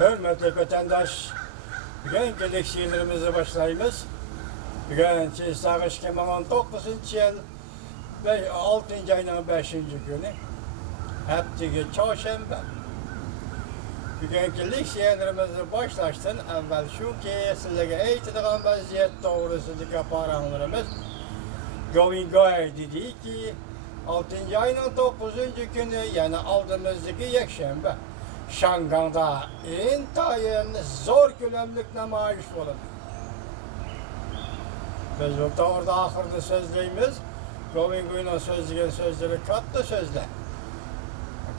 Hürmetli vatandaş, bugün leksiyalarımızı başlayımız. Bugün Çiğsağış 2019 yıl 6. ayının 5. günü. Hepteki çarşamba. Bugünkü leksiyalarımızı başlaştın evvel şu ki sizlere eğitilen vaziyet doğrusundaki paranlarımız Going Guide dedi ki 6. ayının 9. günü yani aldığımızdaki yekşembe Şangang'da intayın zor külemlik namayiş olun. Biz orada ahırda sözleyimiz, Going Guide'nin sözlüğün sözleri katlı sözler.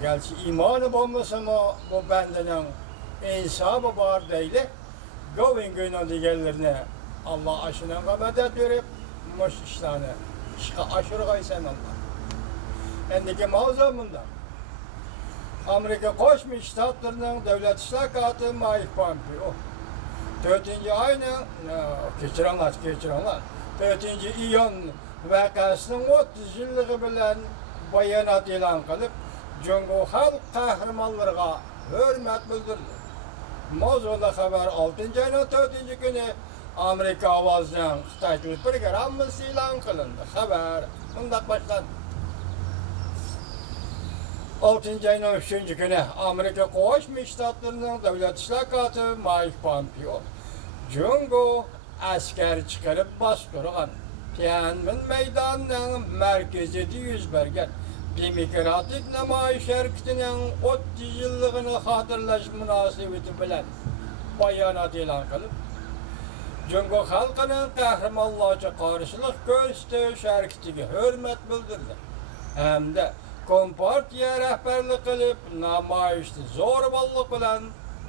Gerçi imanı olmasa mı bu bendenin insabı var değil. Going Guide'nin diğerlerine Allah aşına medet verip muş işlerini aşırı kaysan Allah. Endiki mağazamında Amerika Koşmuş Ştatlarının devlet işlakatı Mike Pompeo 4. ayının geçirenler 4. iyon vakasının 30 yıllığı bilen bayanat ilan kılıp Cungo halk kahramanlarına hürmet bildirdi. Mozul'da haber 6. ayının 4. günü Amerika avazından Xitay programması ilan kılındı. Haber bundan başlandı. 6. ayının 3. günü Amerika Koşmuş Ştatlarının devlet işlakatı Mike Pompeo Cungo asker çıkarıp bastırgan Tiananmen meydanının merkezinde yüz bergen demokratik namayiş hareketinin 30 yıllığını hatırlaş münasebeti bilen bayanat ilan kılıp Cungo halkının kahramanlarca karşılık gösteriş hareketiga hürmet bildirdi. Hem de Kompartiya rehberlik kılıp namayişti zorballık bilen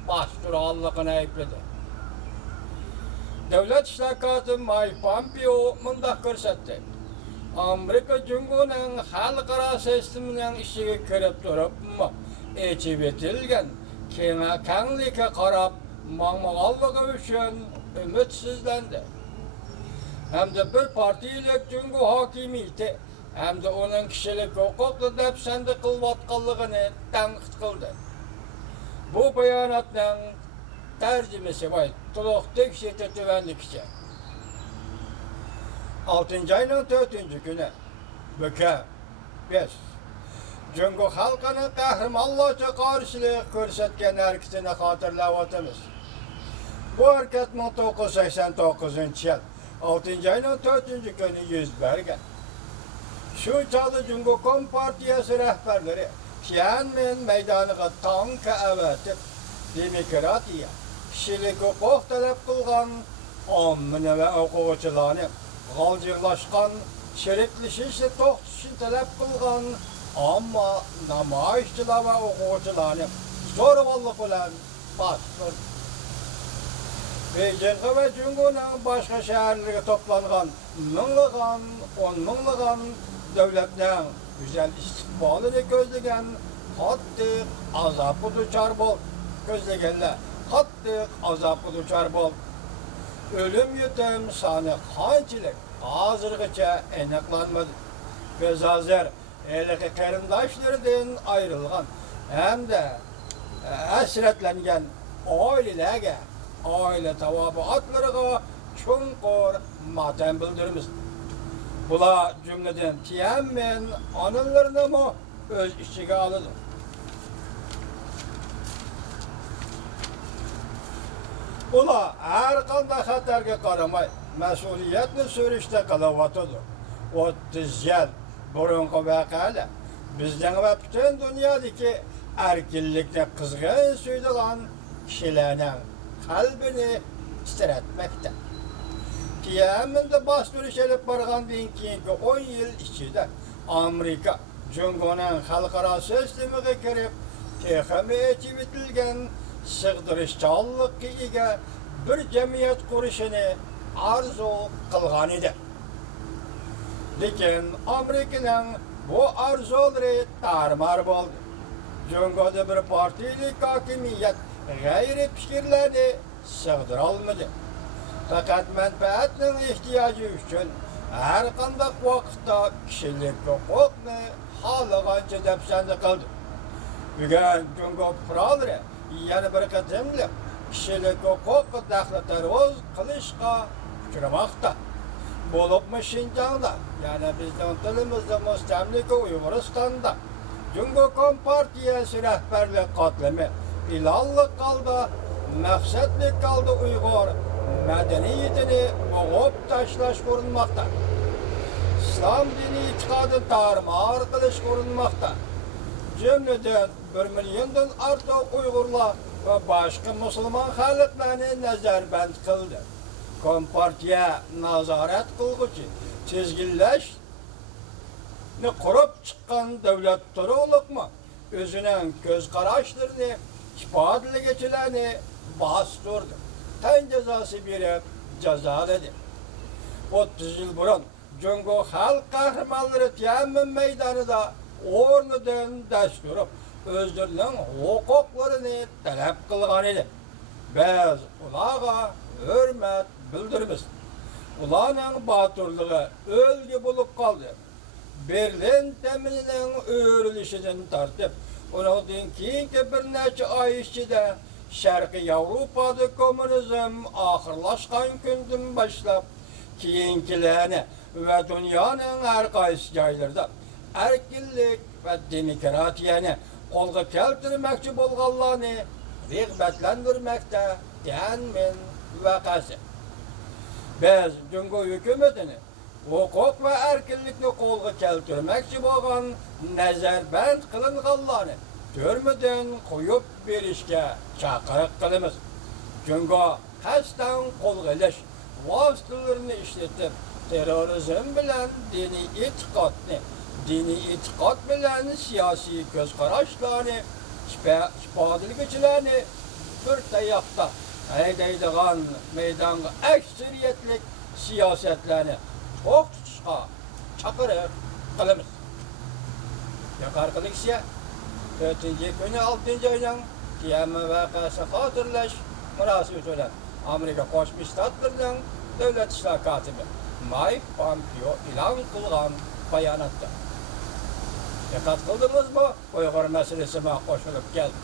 bastırganlığını ayıpladı. Devlet işlakatı Mike Pompeo mındak görsetti. Amerika Cungo'nun halkara sisteminin işine kirip durup içip etilgen kenglik'e karab mağmagallığı üçün ümitsizlendi. Hem de bir partilik Cungo hakimiyeti hem de onun kişilik hukuklu depsendi kılvatkanlığını tenkit kıldı. Bu beyanatın tercümesi var. Tuluq tekşeti tüvenlikçe. 6. ayının 4. günü Büke 5. Cungo halkının kahramanlarca karşılık görsetken hareketini hatırlavatımız. Bu hareket 1989 yıl 6. ayının 4. günü yüz bergen. Şu çağı Cungo Kompartiyası rehberleri Tiananmen meydanıga tanka evetip demokratiya, kişilik hukuk talep kılgan omini ve okuvchilarni g'aljirlashgan sheriklashishi to'xtatishni talab qilgan ammo namoyishchilar va o'quvchilarni zo'ravonlik bilan bostirdi. Beijing ve Cungo'nun başka şehirlere toplangan minglagan, on minglagan devletlerin güzel istikbalini gözlegen qattiq azapı duchor bo'ldi. Gözlegenler qattiq azapı duchor bo'ldi. Ölüm yetim sani qanchalik hozirgacha aniqlanmadi. Biz hozir eliki qarindoshlardan ayrilgan hamda hasratlangan oilalarga aile tavabuatlarına çunqur matem bildirimiz. Bula cümleden Tiananmen anılarını mı öz içine aldı. Bula her qanday xatarga qaramay mas'uliyatni so'rashda qalayotidir. 30 yil burungi voqealar bizning va butun dunyodagi erkinlikni qizg'in suydigan kishilarning qalbini titratmoqda. Tiananmen'de bastırış elip bargandan keyingi 10 yıl içinde Amerika Cungo'nun halkara sistemiga kirib texmi içip etilgan sig'dirishchanlikka ega bir jamiyat qurishini arzu qilgan edi. Lekin Amerikaning bu arzulari tarmar bo'ldi. Cungo'da bir partilik hokimiyat g'ayri fikrlarni sig'dira olmadi. Fakat menfaatning ehtiyoji uchun har qanday vaqtda kishilik huquqni xohlagancha dafsanda qildi. Bugun Cungo fuqarolari yana bir qadimli kishilik huquq daxli tarvoz qilishga uchramoqda. Bo'libmi Shinjongda, yana bizning tilimizda mustamlika Uyg'uristonda Jungo Kompartiyasi rahbarlik qatlami ilonlik qalda, maqsadli qalda Uyg'ur madaniyatini bo'g'ib tashlash urinmoqda. İslam dini e'tiqodini tarmar qilish urinmoqda. Cümleden 1 milyondan ortiq Uyg'urlar va boshqa musulmon xalqlarni nazarband qildi. Kompartiya nazorat qilguvchi tizginlashni qurib chiqqan davlat to'g'riliqmi o'zining ko'z qarashlarini ifodalagichilarni bostirdi. Tan jazosi berib jazoladi. 30 yil burun Jungo xalq qahramonlari Tiananmen maydonida o'rnidan dast turib, o'zlarining huquqlarini talab qilgan edi. Biz ularga hurmat bildiramiz. Ularning botirligi o'lgi bo'lib qoldi. Berlin teminining o'rilishidan tortib, undan keyingi bir necha oy ichida Sharqiy Yevropada kommunizm oxirlashgan kundan boshlab keyingilarni va dunyoning har qaysi joylarida erkinlik va demokratiyani qo'lga keltirmoqchi bo'lganlarni rag'batlantirmoqda Tiananmen vaqasi. Biz Jungo hukumatini huquq va erkinlikni qo'lga keltirmoqchi bo'lgan nazarband qilinganlarni turmadan qo'yib berishga chaqiriq qilamiz. Jungo qasddan qo'lga olish vositalarini ishlatib, terrorizm bilan diniy e'tiqod bilan siyosiy ko'z qarashlarni ifodalagichilarni bir tayoqda haydaydigan maydonga aksariyatlik siyosatlarni to'q tutishga chaqiriq qilamiz. Yuqoridagicha 4-kuni 6-oyning Tiananmen voqeasi xotirlash munosabati bilan Amerika Qo'shma Shtatlarining davlat ishlar kotibi Mike Pompeo e'lon qilgan bayonotda. Diqqat qildingizmi? Uyg'ur masalasiga qo'shilib keldi.